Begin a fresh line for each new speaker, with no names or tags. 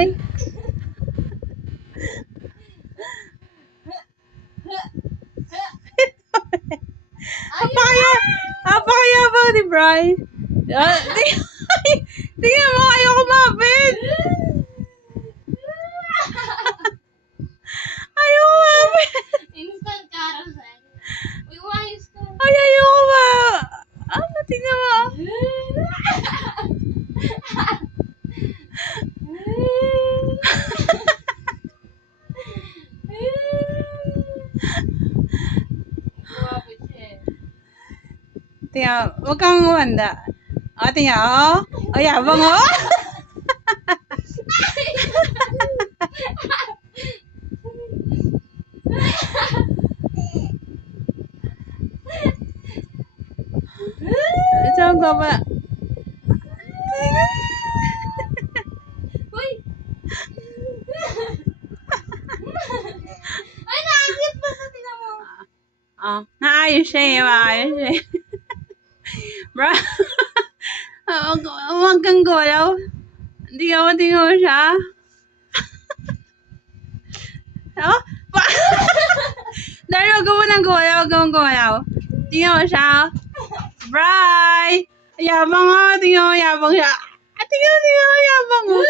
Bri. Apakaya, apakayabang ni Bri. Ah, Tingnan mo,
Grabe siya eh.
Tingnan, huwag kang umanda. O, tingnan, oh. O, yabang, oh. Ito ang gaba.
Uy!
Oh, naayos siya eh, maayos siya eh. Bro, huwag kang gulaw. Hindi ka mo tingnan mo siya. oh, Dahil huwag mo nang gulaw, huwag ka mong gulaw. Tingnan mo siya. Bry! Yabang nga, tingnan mo, yabang siya. Ah, tingnan mo, mo, yabang mo.